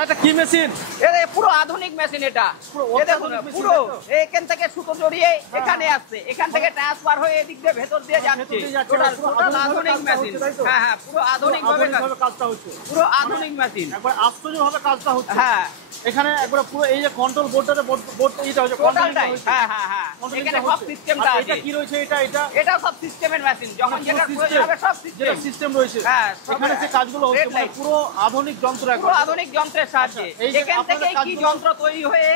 এটা কি মেশিন? এটা পুরো আধুনিক মেশিন। এটা পুরো এখান থেকে সুতো জড়িয়ে এখানে আসছে, এখান থেকে ট্রান্সফার হয়ে এদিক দিয়ে ভেতর দিয়ে যাচ্ছে। টোটাল আধুনিক মেশিন। হ্যাঁ হ্যাঁ, পুরো আধুনিক ভাবে কাজটা হচ্ছে, পুরো আধুনিক মেশিন। একবার আশ্চর্য ভাবে কাজটা হচ্ছে। হ্যাঁ, এখানে একবার পুরো এই যে কন্ট্রোল বোর্ডটাতে বোর্ড এইটা হচ্ছে টোটালটাই। হ্যাঁ হ্যাঁ হ্যাঁ, এখানে সব সিস্টেমটা আছে। এটা কি রয়েছে? এটা সব সিস্টেমের মেশিন, যখন যেটা প্রয়োজন হবে সব সিস্টেম রয়েছে। হ্যাঁ, এখানে যে কাজগুলো হচ্ছে পুরো আধুনিক যন্ত্র, পুরো আধুনিক যন্ত্রের সাহায্যে এখান থেকে কি যন্ত্র তৈরি হয়ে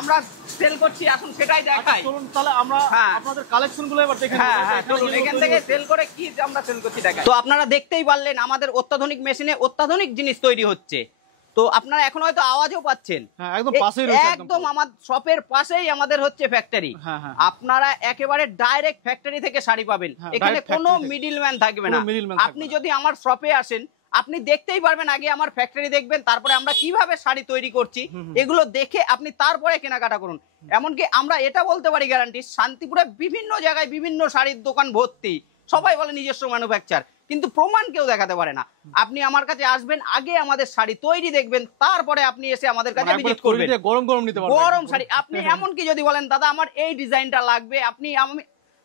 আমরা সেল করছি, আসুন সেটাই দেখাই। চলুন তাহলে আমরা আপনাদের কালেকশনগুলো এবার দেখে হ্যাঁ হ্যাঁ, চলুন এখান থেকে সেল করে কি আমরা সেল করছি দেখাই। তো আপনারা দেখতেই পারলেন আমাদের অত্যাধুনিক মেশিনে অত্যাধুনিক জিনিস তৈরি হচ্ছে। তো আপনারা এখন হয়তো আওয়াজও পাচ্ছেন, একদম পাশেই রয়েছে, একদম আমার শপের পাশেই আমাদের হচ্ছে ফ্যাক্টরি। আপনারা একেবারে ডাইরেক্ট ফ্যাক্টরি থেকে শাড়ি পাবেন, এখানে কোনো মিডলম্যান থাকবে না। আপনি যদি আমার শপে আসেন, আপনি দেখতেই পারবেন, আগে আমার ফ্যাক্টরি দেখবেন, তারপরে আমরা কিভাবে শাড়ি তৈরি করছি এগুলো দেখে আপনি তারপরে কেনাকাটা করুন। এমনকি আমরা এটা বলতে পারি গ্যারান্টি, শান্তিপুরে বিভিন্ন জায়গায় বিভিন্ন শাড়ির দোকান ভর্তি, সবাই বলে নিজস্ব ম্যানুফ্যাকচার, কিন্তু প্রমাণ কেউ দেখাতে পারে না। আপনি আমার কাছে আসবেন, আগে আমাদের শাড়ি তৈরি দেখবেন, তারপরে আপনি এসে আমাদের কাছে ভিজিট করবেন। গরম শাড়ি আপনি এমনকি যদি বলেন দাদা আমার এই ডিজাইনটা লাগবে,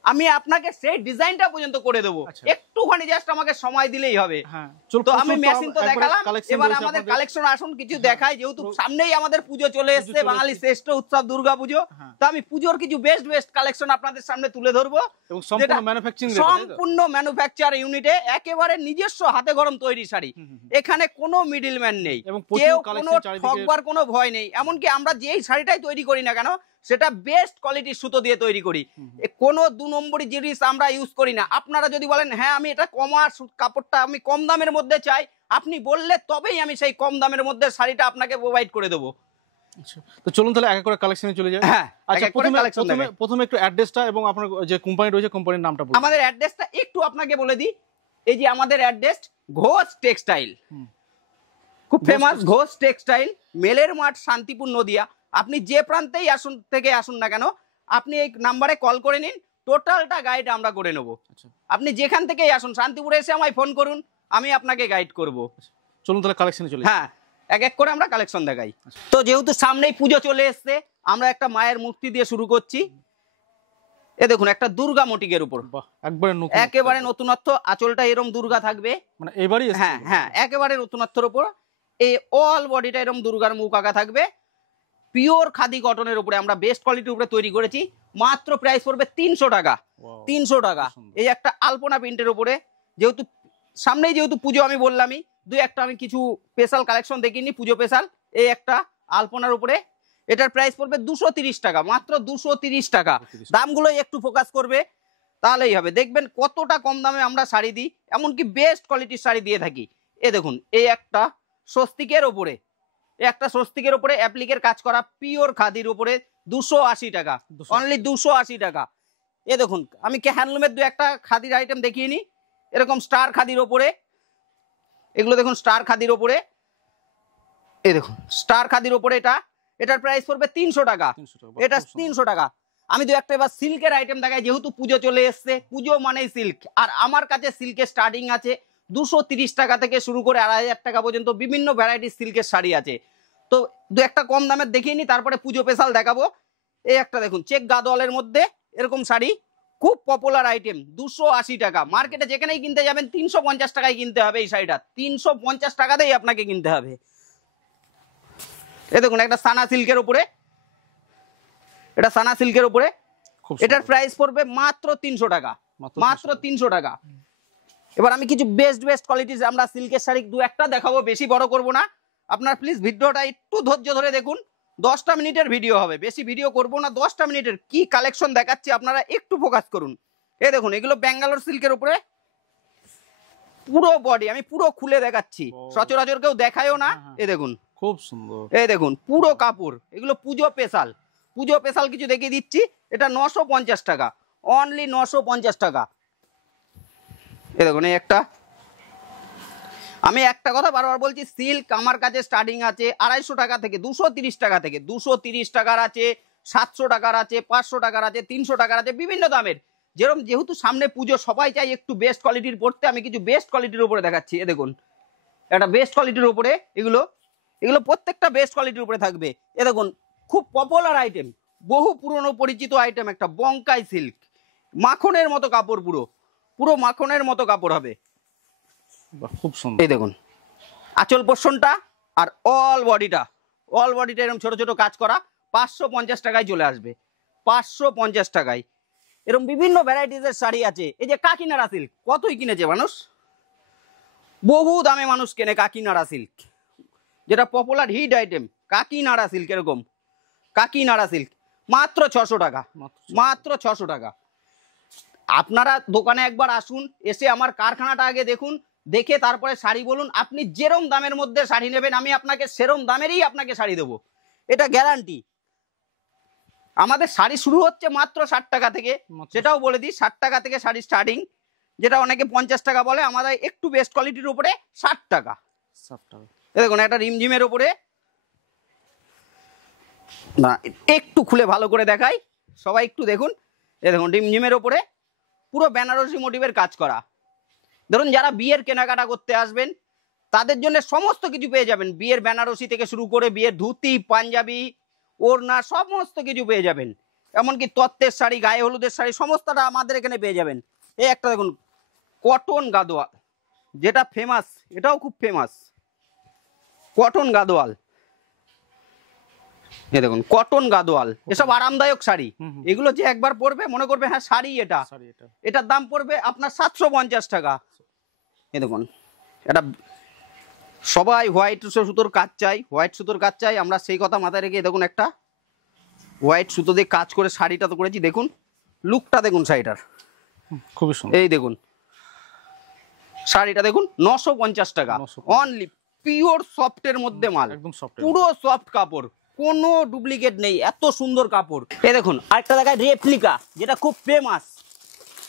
আমি আপনাকে সেই ডিজাইনটা পর্যন্ত করে দেবো, একটুখানি জাস্ট আমাকে সময় দিলেই হবে। তো আমি মেশিন তো দেখালাম, এবার আমাদের কালেকশন আসুন কিছু দেখাই। যেহেতু সামনেই আমাদের পুজো চলে এসছে, বাঙালি শ্রেষ্ঠ উৎসব দুর্গা পুজো, তো আমি পুজোর কিছু বেস্ট কালেকশন আপনাদের সামনে তুলে ধরবো, সম্পূর্ণ ম্যানুফ্যাকচার ইউনিটে একেবারে নিজস্ব হাতে গরম তৈরি শাড়ি। এখানে কোনো মিডলম্যান নেই, কেউ কোনো ঠকবার কোনো ভয় নেই। এমনকি আমরা যেই শাড়িটাই তৈরি করি না কেন, সেটা বেস্ট কোয়ালিটির সুতো দিয়ে তৈরি করি, কোনো 2 নম্বরই জিনিস আমরা ইউজ করি না। আপনারা যদি বলেন হ্যাঁ আমি এটা কাপড়টা আমি কম দামের মধ্যে চাই, আপনি বললে তবেই আমি সেই কম দামের মধ্যে শাড়িটা আপনাকে প্রোভাইড করে দেবো। তো চলুন তাহলে এক এক করে কালেকশনে চলে যাই। হ্যাঁ, আচ্ছা প্রথমে একটু অ্যাড্রেসটা এবং আপনার যে কোম্পানি রয়েছে কোম্পানির নামটা বলুন। আমাদের অ্যাড্রেসটা একটু আপনাকে বলে দিই। এই যে আমাদের অ্যাড্রেস ঘোষ টেক্সটাইল, খুব ফেমাস ঘোষ টেক্সটাইল, মেলের মাঠ, শান্তিপুর, নদিয়া। আপনি যে প্রান্তেই আসুন না কেন, আপনি এই নাম্বারে কল করে নিন, টোটালটা গাইড আমরা করে নেব। আপনি যেখান থেকেই আসুন, শান্তিপুরে এসে আমায় ফোন করুন, আমি আপনাকে গাইড করব। চলুন তাহলে কালেকশনে চলে। হ্যাঁ, এক এক করে আমরা কালেকশন দেখাই। তো যেহেতু সামনেই পুজো চলে এসছে, আমরা একটা মায়ের মূর্তি দিয়ে শুরু করছি। এ দেখুন, একটা দুর্গা মোটিকের উপর একেবারে নতুনত্ব, আঁচলটা এরকম দুর্গা থাকবে, মানে এবারই। হ্যাঁ হ্যাঁ, একেবারে নতুনত্বের উপর এই অল বডিটা এরকম দুর্গার মুখ আঁকা থাকবে। পিওর খাদি কটনের উপরে আমরা বেস্ট কোয়ালিটির উপরে তৈরি করেছি। মাত্র প্রাইস পড়বে 300 টাকা। 300 টাকা। এই একটা আলপনা প্রিন্টের উপরে, যেহেতু পুজো আমি বললামই, আমি কিছু স্পেশাল কালেকশন দেখিনি, পুজো স্পেশাল। এই একটা আলপনার উপরে, এটার প্রাইস পড়বে 230 টাকা, মাত্র 230 টাকা। দামগুলো একটু ফোকাস করবে, তাহলেই হবে। দেখবেন কতটা কম দামে আমরা শাড়ি দিই, এমনকি বেস্ট কোয়ালিটির শাড়ি দিয়ে থাকি। এ দেখুন, এই একটা স্বস্তিকের ওপরে, অ্যাপ্লিকের কাজ করা পিওর খাদির উপরে 280 টাকা, অনলি 280 টাকা। এ দেখুন, আমি কি হ্যান্ডলুমের একটা খাদির আইটেম দেখিয়ে নিই। এরকম স্টার খাদির ওপরে, এগুলো দেখুন স্টার খাদির ওপরে, এ দেখুন স্টার খাদির ওপরে, এটার প্রাইস পড়বে 300 টাকা। এটা 300 টাকা। আমি একটা এবার সিল্কের আইটেম দেখাই, যেহেতু পুজো চলে এসছে, পুজো মানেই সিল্ক। আর আমার কাছে সিল্কের স্টার্টিং আছে 230 টাকা থেকে শুরু করে 2500 টাকা পর্যন্ত বিভিন্ন ভ্যারাইটির সিল্কের শাড়ি আছে। তো একটা কম দামের দেখিয়ে নি, তারপরে পুজো স্পেশাল দেখাবো। এই একটা দেখুন চেক গাদোয়ালের মধ্যে এরকম শাড়ি, খুব পপুলার আইটেম, 280 টাকা। মার্কেটে যেখানেই কিনতে যাবেন 350 টাকায় কিনতে হবে এই শাড়িটা, 350 টাকাতেই আপনাকে কিনতে হবে। এই দেখুন একটা সানা সিল্কের উপরে, এটার প্রাইস পড়বে মাত্র 300 টাকা, মাত্র 300 টাকা। এবার আমি কিছু বেস্ট কোয়ালিটির আমরা সিল্কের শাড়ি একটা দেখাবো, বেশি বড় করব না। আপনার প্লিজ ভিডিওটা একটু ধৈর্য ধরে দেখুন, 10টা মিনিটের ভিডিও হবে, বেশি ভিডিও করব না, 10টা মিনিটের। কি কালেকশন দেখাচ্ছি আপনারা একটু ফোকাস করুন। এই দেখুন, এগুলো ব্যাঙ্গালোর সিল্কের উপরে পুরো বডি, আমি পুরো খুলে দেখাচ্ছি, সচরাচর কেউ দেখায়ও না। এই দেখুন খুব সুন্দর, এই দেখুন পুরো কাপড়, এগুলো পুজো স্পেশাল কিছু দেখিয়ে দিচ্ছি। এটা 950 টাকা, অনলি 950 টাকা। এই দেখুন, এই একটা, আমি একটা কথা বারবার বলছি, সিল্ক আমার কাছে স্টার্টিং আছে 250 টাকা থেকে, 230 টাকা থেকে, 230 টাকার আছে, 700 টাকার আছে, 500 টাকার আছে, 300 টাকার আছে, বিভিন্ন দামের। যেহেতু সামনে পুজো, সবাই চাই একটু বেস্ট কোয়ালিটির পড়তে, আমি কিছু বেস্ট কোয়ালিটির উপরে দেখাচ্ছি। এ দেখুন, একটা বেস্ট কোয়ালিটির উপরে এগুলো, এগুলো প্রত্যেকটা বেস্ট কোয়ালিটির উপরে থাকবে। এ দেখুন খুব পপুলার আইটেম, বহু পুরনো পরিচিত আইটেম, একটা বঙ্কাই সিল্ক, মাখনের মতো কাপড়, পুরো মাখনের মতো কাপড় হবে, খুব সুন্দর। এই দেখুন আঁচল পোর্শনটা আর অল বডিটা এরকম ছোট ছোট কাজ করা, 550 টাকায় চলে আসবে, 550 টাকায়। এরকম বিভিন্ন ভ্যারাইটিসের শাড়ি আছে। এই যে কাকিনাড়া সিল্ক কতই কিনেছে মানুষ, বহু দামে মানুষ কেনে কাকিনাড়া সিল্ক, যেটা popular hit item. Kakinara silk, এরকম কাকিনাড়া সিল্ক মাত্র 600 টাকা, মাত্র 600 টাকা। আপনারা দোকানে একবার আসুন, এসে আমার কারখানাটা আগে দেখুন, দেখে তারপরে শাড়ি বলুন। আপনি যেরম দামের মধ্যে শাড়ি নেবেন আমি আপনাকে সেরম দামেরই আপনাকে শাড়ি দেবো, এটা গ্যারান্টি। আমাদের শাড়ি শুরু হচ্ছে মাত্র 60 টাকা থেকে, সেটাও বলে দিই 60 টাকা থেকে শাড়ি স্টার্টিং, যেটা অনেকে 50 টাকা বলে, আমাদের একটু বেস্ট কোয়ালিটির উপরে 60 টাকা। দেখুন একটা রিমঝিমের উপরে, না একটু খুলে ভালো করে দেখাই, সবাই একটু দেখুন। এই দেখুন রিমঝিমের উপরে পুরো বেনারসি মোটিভের কাজ করা। ধরুন যারা বিয়ের কেনাকাটা করতে আসবেন তাদের জন্য সমস্ত কিছু পেয়ে যাবেন, বিয়ের বেনারসি থেকে শুরু করে বিয়ের ধুতি, পাঞ্জাবি, ওড়না, সমস্ত কিছু পেয়ে যাবেন। এমনকি তত্ত্বের শাড়ি, গায়ে হলুদের শাড়ি, সমস্তটা আমাদের এখানে পেয়ে যাবেন। এই একটা দেখুন কটন গাদোয়াল, যেটা ফেমাস, এটাও খুব ফেমাস, কটন গাদোয়াল। এই দেখুন কটন গাদোয়াল, এসব আরামদায়ক শাড়ি। এগুলো যে একবার পরবে মনে করবে হ্যাঁ শাড়ি এটা, এটার দাম পড়বে আপনার 750 টাকা। এই দেখুন এটা সবাই হোয়াইট সুতোর কাজ চাই, হোয়াইট সুতোর কাজ চাই, আমরা সেই কথা মাথায় রেখে দেখুন একটা হোয়াইট সুতো দিয়ে কাজ করে শাড়িটা তো করেছি। দেখুন লুকটা দেখুন শাড়িটার, খুবই সুন্দর। এই দেখুন শাড়িটা দেখুন 950 টাকা অনলি, পিওর সফটের মধ্যে মাল, একদম সফট, পুরো সফট কাপড়, কোনো ডুপ্লিকেট নেই, এত সুন্দর কাপড়। এই দেখুন আরেকটা দেখায় রেপ্লিকা, যেটা খুব ফেমাস,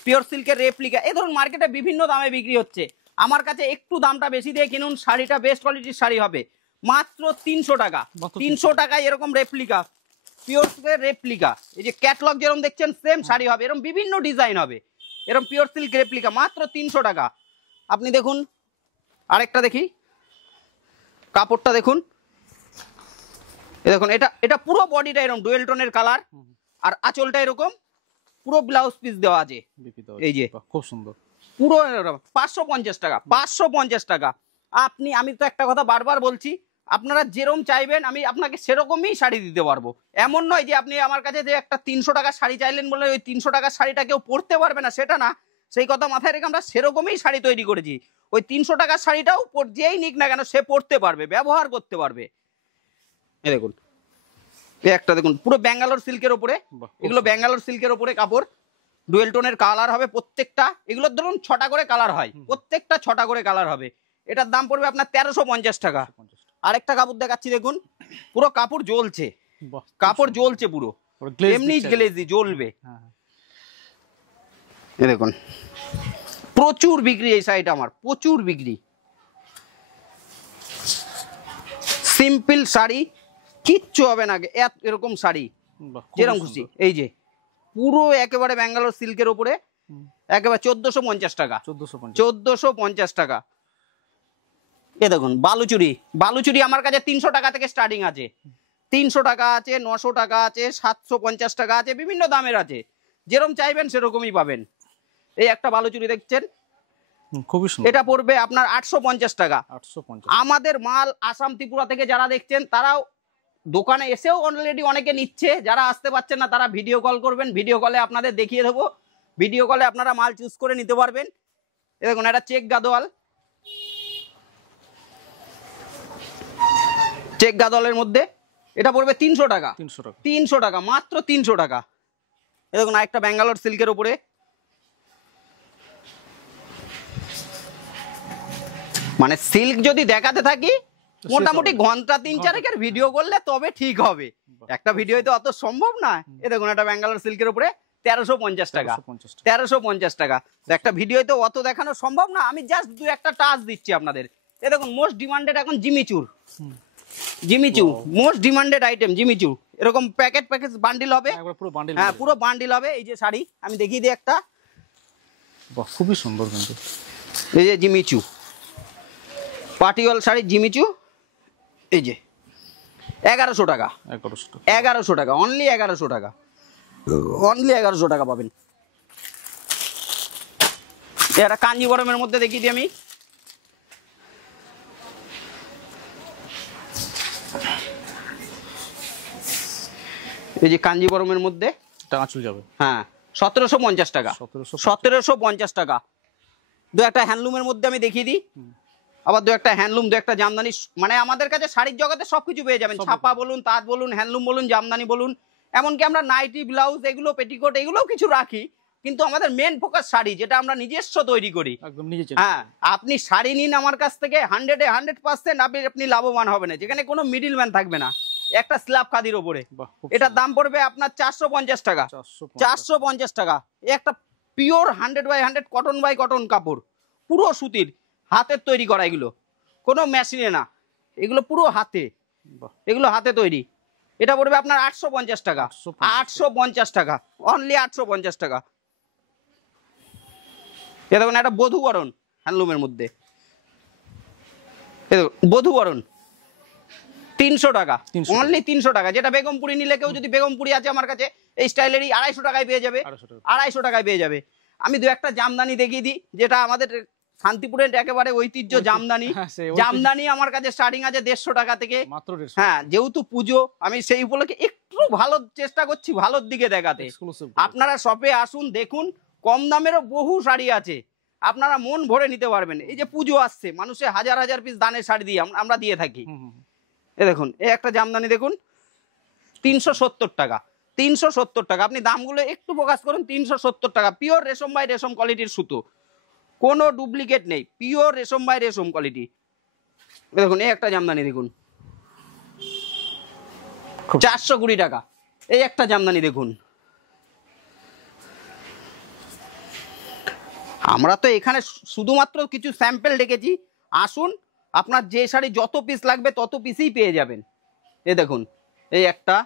পিওর সিল্কের রেপ্লিকা। এই ধরুন মার্কেটে বিভিন্ন দামে বিক্রি হচ্ছে, আমার কাছে একটু দামটা বেশি দিয়ে কিনুন, শাড়িটা বেস্ট কোয়ালিটির শাড়ি হবে, মাত্র 300 টাকা। 300 টাকায় এরকম রেপ্লিকা, পিওর সিল্কের রেপ্লিকা। এই যে ক্যাটলগ যেরকম দেখছেন সেম শাড়ি হবে, এরকম বিভিন্ন ডিজাইন হবে, এরকম পিওর সিল্ক রেপ্লিকা, মাত্র 300 টাকা। আপনি দেখুন আরেকটা দেখি, কাপড়টা দেখুন, এই দেখুন এটা পুরো বডিটা এরকম ডুয়েল টোনের কালার, আর আঁচলটা এরকম পুরো ব্লাউজ পিস দেওয়া আছে, এই যে খুব সুন্দর, পুরো 550 টাকা, 550 টাকা। আমি তো একটা কথা বারবার বলছি, আপনারা যেরকম চাইবেন আমি আপনাকে সেরকমই শাড়ি দিতে পারবো। এমন নয় যে আপনি আমার কাছে যে একটা 300 টাকার শাড়ি চাইলেন বলে ওই 300 টাকার শাড়িটা কেউ পরতে পারবে না, সেটা না। সেই কথা মাথায় রেখে আমরা সেরকমই শাড়ি তৈরি করেছি, ওই 300 টাকার শাড়িটাও যেই নিক না কেন সে পরতে পারবে, ব্যবহার করতে পারবে। এই দেখুন এই একটা দেখুন পুরো ব্যাঙ্গালোর সিল্কের উপরে, এগুলো ব্যাঙ্গালোর সিল্কের উপরে কাপড়, ডুয়েল টোনের কালার হবে প্রত্যেকটা, এগুলোর ধরুন 6টা করে কালার হয়, প্রত্যেকটা 6টা করে কালার হবে। এটার দাম পড়বে আপনার 1350 টাকা। আরেকটা কাপড় দেখাচ্ছি দেখুন, পুরো কাপড় জ্বলছে, কাপড় জ্বলছে পুরো, এমনি গ্লেজি জ্বলবে। এই দেখুন প্রচুর বিক্রি এই শাড়িটা, আমার প্রচুর বিক্রি। সিম্পল শাড়ি, কিচ্ছু হবে না, এরকম শাড়ি যেরকম খুশি। এই যে পুরো একেবারে ব্যাঙ্গালোর সিল্কের উপরে, একেবারে 1450 টাকা, 1450 টাকা। এ দেখুন বালুচুরি, বালুচুরি আমার কাছে 300 টাকা থেকে স্টার্টিং আছে, 300 টাকা আছে, 900 টাকা আছে, 750 টাকা আছে, বিভিন্ন দামের আছে, যেরকম চাইবেন সেরকমই পাবেন। এই একটা বালুচুরি দেখছেন, খুবই সুন্দর, এটা পড়বে আপনার 850 টাকা। 850। আমাদের মাল আসাম ত্রিপুরা থেকে যারা দেখছেন তারাও দোকানে এসেও অলরেডি অনেকে নিচ্ছে, যারা আসতে পারছেন না তারা ভিডিও কল করবেন, ভিডিও কলে আপনাদের দেখিয়ে দেবো, ভিডিও কলে আপনারা মাল চুজ করে নিতে পারবেন। এই দেখুন একটা চেক গাদোয়াল, চেক গাদোয়ালের মধ্যে এটা পড়বে 300 টাকা, 300 টাকা, মাত্র 300 টাকা। এই দেখুন আরেকটা ব্যাঙ্গালোর সিল্কের উপরে, মানে সিল্ক যদি দেখাতে থাকি মোটামুটি ঘন্টা 3-4 ভিডিও করলে তবে ঠিক হবে, একটা ভিডিও তো অত সম্ভব না। এই দেখুন একটা ব্যাঙ্গালোর সিল্কের উপরে 1350 টাকা, 1350 টাকা। একটা ভিডিও তো অত দেখানো সম্ভব না, আমি জাস্ট 2-1টা টাচ দিচ্ছি আপনাদের। এই দেখুন মোস্ট ডিমান্ডেড এখন জিমিচুর, Jimmy Choo most demanded item Jimmy Choo, এরকম প্যাকেট বান্ডিল হবে, হ্যাঁ পুরো বান্ডিল হবে। এই যে শাড়ি আমি দেখিয়ে দিই একটা, খুবই সুন্দর কিন্তু, এই যে জিমিচু পার্টিওয়াল শাড়ি জিমিচু, এই যে 1100 টাকা, 1100 টাকা, অনলি 1100 টাকা, অনলি 1100 টাকা পাবেন। এটা কাঞ্জিবরমের মধ্যে দেখিয়ে দিই আমি। এই যে কাঞ্জিবরমের মধ্যে আঁচল যাবে, হ্যাঁ 1750 টাকা, 1750 টাকা। দু একটা হ্যান্ডলুমের মধ্যে আমি দেখিয়ে দিই, আবার দু একটা হ্যান্ডলুম, দু একটা জামদানি। মানে আমাদের কাছে শাড়ির জগতে সবকিছু পেয়ে যাবেন, ছাপা বলুন, তাঁত বলুন, হ্যান্ডলুম বলুন, জামদানি বলুন, এমনকি আমরা নাইটি, ব্লাউজ, এগুলো পেটিকোট এগুলোও কিছু রাখি, কিন্তু আমাদের মেন ফোকাস শাড়ি, যেটা আমরা নিজস্ব তৈরি করি। হ্যাঁ, আপনি শাড়ি নিন আমার কাছ থেকে 100% আপনি লাভবান হবেন, যেখানে কোনো মিডিল ম্যান থাকবে না। একটা স্ল্যাব খাদির ওপরে এটার দাম পড়বে আপনার 450 টাকা, 450 টাকা। একটা পিওর 100/100 কটন বাই কটন কাপড়, পুরো সুতির, হাতের তৈরি করা, এগুলো কোনো মেশিনে না, এগুলো পুরো হাতে, এগুলো হাতে তৈরি। এটা পড়বে আপনার 850 টাকা, 850 টাকা, অনলি 850 টাকা। এ দেখুন একটা বধূবরণ হ্যান্ডলুমের মধ্যে, বধূবরণ 300 টাকা, অনলি 300 টাকা। যেটা বেগমপুরি নিলে, কেউ যদি বেগমপুরি আছে আমার কাছে এই স্টাইলেরই 250 টাকায় পেয়ে যাবে, 250 টাকায় পেয়ে যাবে। আমি দু একটা জামদানি দেখিয়ে দিই, যেটা আমাদের শান্তিপুরের একেবারে ঐতিহ্য জামদানি। জামদানি আমার কাছে স্টার্টিং আছে 150 টাকা থেকে। হ্যাঁ, যেহেতু পুজো, আমি সেই উপলক্ষে একটু ভালো চেষ্টা করছি, ভালোর দিকে দেখাতে। আপনারা শপে আসুন, দেখুন, কম দামেরও বহু শাড়ি আছে, আপনারা মন ভরে নিতে পারবেন। এই যে পুজো আসছে, মানুষের হাজার হাজার পিস দানের শাড়ি দিয়ে আমরা দিয়ে থাকি। এ দেখুন, এই একটা জামদানি দেখুন, 370 টাকা, 370 টাকা। আপনি দামগুলো একটু ফোকাস করুন, 370 টাকা। পিওর রেশম বাই রেশম কোয়ালিটির সুতো, কোনো ডুপ্লিকেট নেই, পিওর রেশম বাই রেশম কোয়ালিটি। দেখুন, এই একটা জামদানি দেখুন, 420 টাকা। এই একটা জামদানি দেখুন। আমরা তো এখানে শুধুমাত্র কিছু স্যাম্পল রেখেছি, আসুন, আপনার যে শাড়ি যত পিস লাগবে তত পিসই পেয়ে যাবেন। এই দেখুন, এই একটা,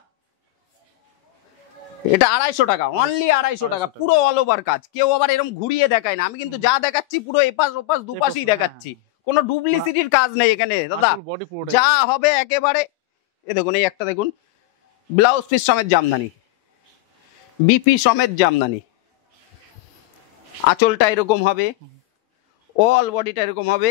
এটা 250 টাকা, অনলি 250 টাকা, পুরো অল ওভার কাজ। কেউ আবার এরকম ঘুরিয়ে দেখায় না, আমি কিন্তু যা দেখাচ্ছি পুরো এপাশ ওপাশ দুপাশেই দেখাচ্ছি, কোনো ডুপ্লিসিটির কাজ নেই এখানে দাদা, যা হবে একেবারে। এ দেখুন, এই একটা দেখুন, ব্লাউজ পিস সমেত জামদানি, বিপি সমেত জামদানি, আঁচলটা এরকম হবে, অল বডিটা এরকম হবে।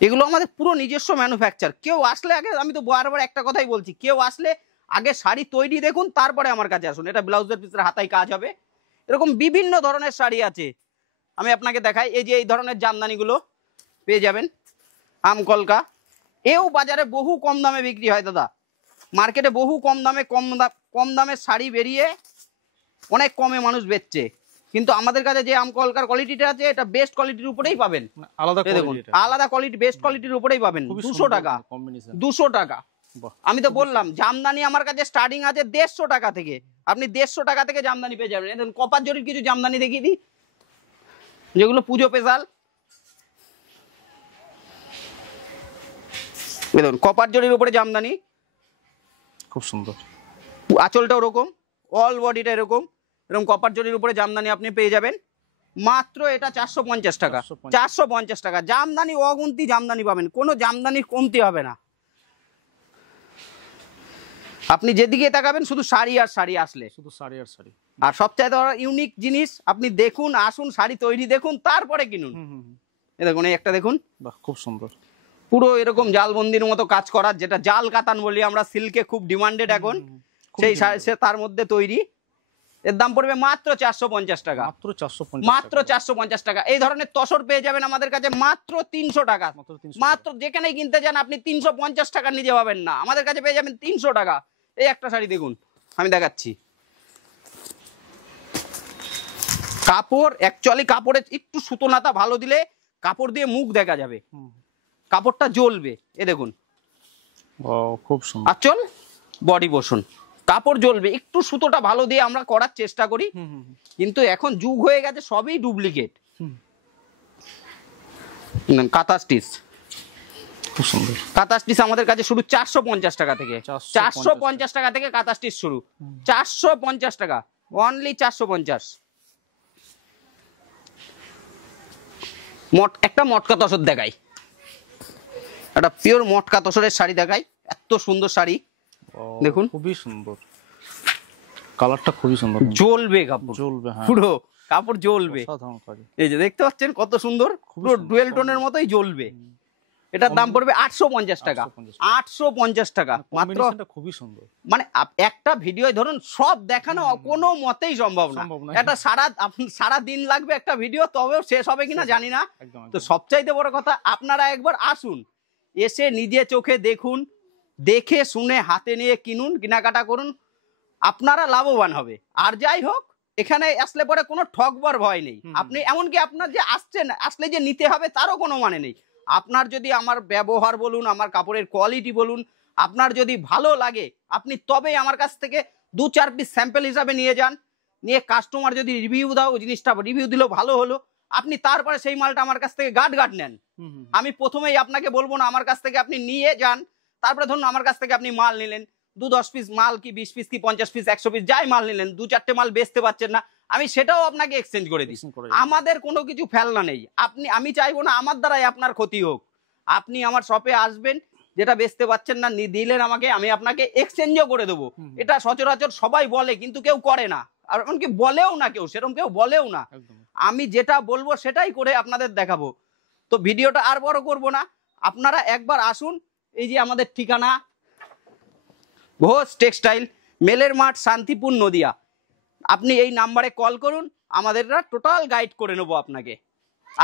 এগুলো আমাদের পুরো নিজস্ব ম্যানুফ্যাকচার। কেউ আসলে আগে, আমি তো বারবার একটা কথাই বলছি, কেউ আসলে আগে শাড়ি তৈরি দেখুন, তারপরে আমার কাছে আসুন। এটা ব্লাউজের পিসের হাতায় কাজ হবে, এরকম বিভিন্ন ধরনের শাড়ি আছে। আমি আপনাকে দেখাই, এই যে এই ধরনের জামদানিগুলো পেয়ে যাবেন, আমকলকা। এও বাজারে বহু কম দামে বিক্রি হয় দাদা, মার্কেটে বহু কম দামের শাড়ি বেরিয়ে অনেক কমে মানুষ বেচছে, কিন্তু আমাদের কাছে যে আমকলকার কোয়ালিটিটা আছে, এটা বেস্ট কোয়ালিটির উপরেই পাবেন। আলাদা কোয়ালিটি, বেস্ট কোয়ালিটির উপরেই পাবেন। 200 টাকা, 200 টাকা। আমি তো বললাম, জামদানি আমার কাছে স্টার্টিং আছে 150 টাকা থেকে, আপনি 150 টাকা থেকে জামদানি পেয়ে যাবেন। দেখুন, কপার জরির কিছু জামদানি দেখিয়ে দিই, যেগুলো পুজো স্পেশাল। দেখুন, কপার জরির উপরে জামদানি, খুব সুন্দর। আঁচলটা ওরকম, অল বডিটা এরকম, এরকম কপার জরির উপরে জামদানি আপনি পেয়ে যাবেন। মাত্র এটা 450 টাকা, 450 টাকা। জামদানি অগুন্তি জামদানি পাবেন, কোনো জামদানির কমতি হবে না। আপনি যেদিকে তাকাবেন শুধু শাড়ি আর শাড়ি, আসলে শুধু শাড়ি আর শাড়ি। আর সবচেয়ে ইউনিক জিনিস, আপনি দেখুন, আসুন, শাড়ি তৈরি দেখুন, তারপরে কিনুন। এই দেখুন, এই একটা দেখুন, বাহ, খুব সুন্দর, পুরো এরকম জালবন্দির মতো কাজ করা, যেটা জাল কাতান বলি আমরা, সিল্কে খুব ডিমান্ডেড এখন, সেই তার মধ্যে তৈরি। এর দাম পড়বে মাত্র 450 টাকা, মাত্র 450 টাকা। এই ধরনের তসর পেয়ে যাবেন আমাদের কাছে মাত্র 300 টাকা। মাত্র যেখানেই কিনতে যান আপনি 350 টাকা নিজে পাবেন না, আমাদের কাছে পেয়ে যাবেন 300 টাকা। এই একটা শাড়ি দেখুন, আমি দেখাচ্ছি। কাপড় অ্যাকচুয়ালি, কাপড়ে একটু সুতো নাতা ভালো দিলে কাপড় দিয়ে মুখ দেখা যাবে, কাপড়টা জ্বলবে। এ দেখুন, খুব সুন্দর। আঁচল, বডি পোর্শন, কাপড় জ্বলবে। একটু সুতোটা ভালো দিয়ে আমরা করার চেষ্টা করি, কিন্তু এখন যুগ হয়ে গেছে সবই ডুপ্লিকেট। কাঁথা স্টিচ, খুব সুন্দর। কাঁথা স্টিচ আমাদের কাছে শুরু 450 টাকা থেকে, 450 টাকা থেকে কাঁথা স্টিচ শুরু, 450 টাকা, অনলি 450। একটা মটকা তসর দেখাই, একটা পিওর মটকা তসরের শাড়ি দেখাই। এত সুন্দর শাড়ি দেখুন, খুবই সুন্দর, কালারটা খুবই সুন্দর, জ্বলবে কাপড়, জ্বলবে, পুরো কাপড় জ্বলবে। এই যে দেখতে পাচ্ছেন কত সুন্দর, পুরো ডুয়েল টোনের মতোই জ্বলবে। এটার দাম পড়বে 850 টাকা, 850 টাকা মাত্র। খুবই সুন্দর, মানে একটা ভিডিও ধরুন সব দেখানো কোনো মতেই সম্ভব না। এটা সারা দিন লাগবে একটা ভিডিও, তবেও শেষ হবে কিনা জানি না। তো সবচাইতে বড় কথা, আপনারা একবার আসুন, এসে নিজে চোখে দেখুন, দেখে শুনে হাতে নিয়ে কিনুন, কেনাকাটা করুন, আপনারা লাভবান হবে। আর যাই হোক, এখানে আসলে পরে কোনো ঠকবার ভয় নেই। আপনি এমনকি আপনার যে আসছেন, আসলে যে নিতে হবে তারও কোনো মানে নেই। আপনার যদি আমার ব্যবহার বলুন, আমার কাপড়ের কোয়ালিটি বলুন, আপনার যদি ভালো লাগে, আপনি তবেই আমার কাছ থেকে 2-4 পিস স্যাম্পল হিসাবে নিয়ে যান, নিয়ে কাস্টমার যদি রিভিউ দাও, জিনিসটা রিভিউ দিলেও ভালো হলো, আপনি তারপরে সেই মালটা আমার কাছ থেকে গাট নেন। আমি প্রথমেই আপনাকে বলবো না আমার কাছ থেকে আপনি নিয়ে যান, তারপরে ধরুন আমার কাছ থেকে আপনি মাল নিলেন, 2-10 পিস মাল কি 20 পিস কি 50 পিস 100 পিস যাই মাল নিলেন, 2-4টে মাল বেচতে পারছেন না, আমি সেটাও আপনাকে এক্সচেঞ্জ করে দিই। আমাদের কোনো কিছু ফেলনা নেই। আমি চাইবো না আমার দ্বারাই আপনার ক্ষতি হোক। আপনি আমার শপে আসবেন, যেটা বেচতে পারছেন না দিলেন আমাকে, আমি আপনাকে এক্সচেঞ্জও করে দেবো। এটা সচরাচর সবাই বলে, কিন্তু কেউ করে না, আর এমনকি বলেও না, কেউ সেরকম কেউ বলেও না। আমি যেটা বলবো সেটাই করে আপনাদের দেখাবো। তো ভিডিওটা আর বড় করব না, আপনারা একবার আসুন। এই যে আমাদের ঠিকানা, ঘোষ টেক্সটাইল, মেলের মাঠ, শান্তিপুর, নদিয়া। আপনি এই নাম্বারে কল করুন, আমাদেররা টোটাল গাইড করে নেবো আপনাকে।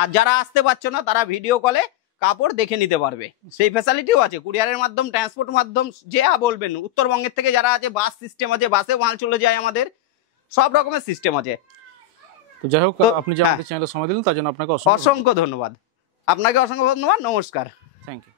আর যারা আসতে পারছো না, তারা ভিডিও কলে কাপড় দেখে নিতে পারবে, সেই ফ্যাসিলিটিও আছে। কুরিয়ারের মাধ্যম, ট্রান্সপোর্ট মাধ্যম যা বলবেন, উত্তরবঙ্গের থেকে যারা আছে, বাস সিস্টেম আছে, বাসে মাল চলে যায়, আমাদের সব রকমের সিস্টেম আছে। তো যাই হোক, আপনি যে আমাদের চ্যানেলে সময় দিলেন তার জন্য আপনাকে অসংখ্য ধন্যবাদ। আপনাকে অসংখ্য ধন্যবাদ, নমস্কার, থ্যাংক ইউ।